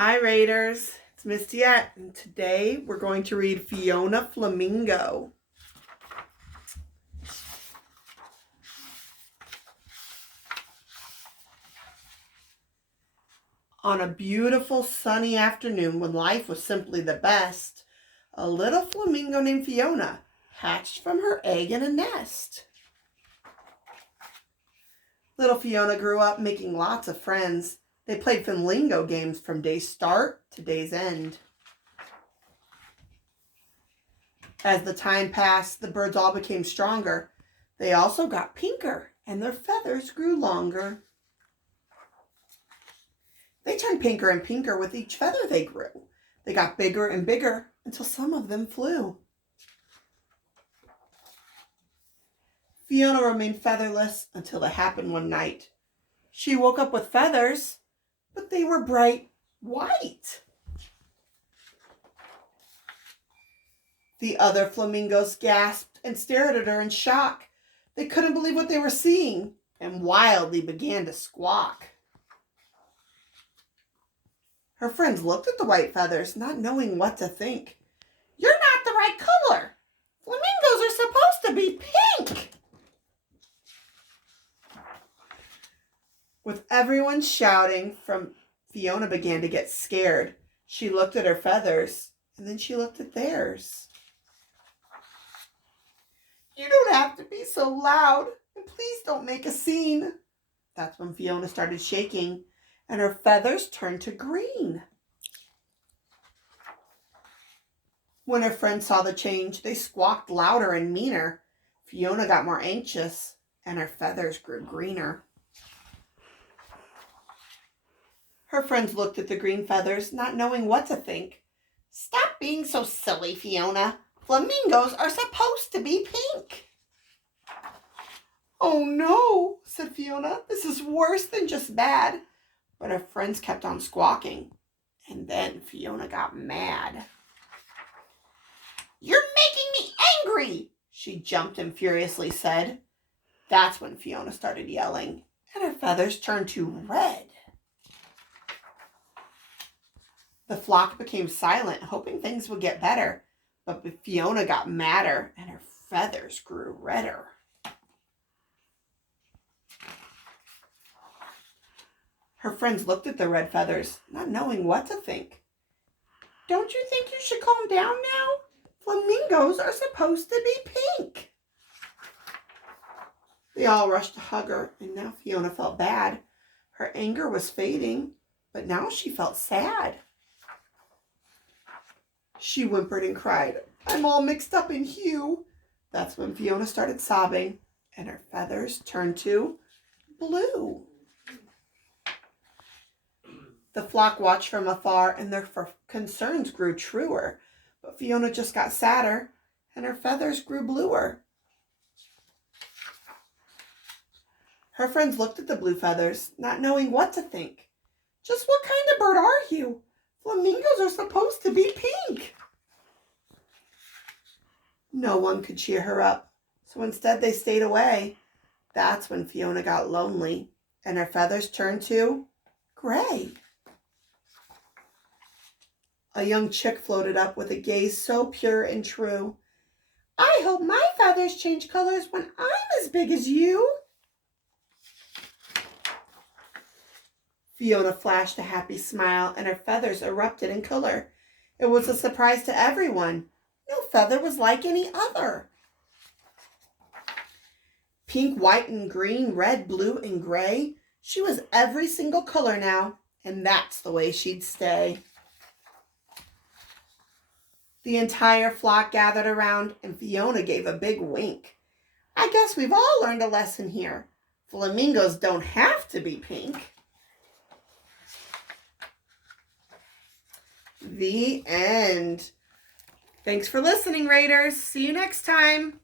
Hi Raiders, it's Mistyette, and today we're going to read Fiona Flamingo. On a beautiful sunny afternoon when life was simply the best, a little flamingo named Fiona hatched from her egg in a nest. Little Fiona grew up making lots of friends. They played flamingo games from day's start to day's end. As the time passed, the birds all became stronger. They also got pinker, and their feathers grew longer. They turned pinker and pinker with each feather they grew. They got bigger and bigger until some of them flew. Fiona remained featherless until it happened one night. She woke up with feathers, but they were bright white. The other flamingos gasped and stared at her in shock. They couldn't believe what they were seeing and wildly began to squawk. Her friends looked at the white feathers, not knowing what to think. "You're not the right color. Flamingos are supposed to be pink." With everyone shouting, Fiona began to get scared. She looked at her feathers, and then she looked at theirs. "You don't have to be so loud, and please don't make a scene." That's when Fiona started shaking, and her feathers turned to green. When her friends saw the change, they squawked louder and meaner. Fiona got more anxious, and her feathers grew greener. Her friends looked at the green feathers, not knowing what to think. "Stop being so silly, Fiona. Flamingos are supposed to be pink." "Oh no," said Fiona. "This is worse than just bad." But her friends kept on squawking. And then Fiona got mad. "You're making me angry," she jumped and furiously said. That's when Fiona started yelling, and her feathers turned to red. The flock became silent, hoping things would get better. But Fiona got madder, and her feathers grew redder. Her friends looked at the red feathers, not knowing what to think. "Don't you think you should calm down now? Flamingos are supposed to be pink." They all rushed to hug her, and now Fiona felt bad. Her anger was fading, but now she felt sad. She whimpered and cried, "I'm all mixed up in hue." That's when Fiona started sobbing, and her feathers turned to blue. The flock watched from afar, and their concerns grew truer. But Fiona just got sadder, and her feathers grew bluer. Her friends looked at the blue feathers, not knowing what to think. "Just what kind of bird are you? Flamingos are supposed to be pink." No one could cheer her up, so instead they stayed away. That's when Fiona got lonely, and her feathers turned to gray. A young chick floated up with a gaze so pure and true. "I hope my feathers change colors when I'm as big as you." Fiona flashed a happy smile, and her feathers erupted in color. It was a surprise to everyone. No feather was like any other. Pink, white, and green, red, blue, and gray. She was every single color now, and that's the way she'd stay. The entire flock gathered around, and Fiona gave a big wink. "I guess we've all learned a lesson here. Flamingos don't have to be pink." The end. Thanks for listening, Raiders. See you next time.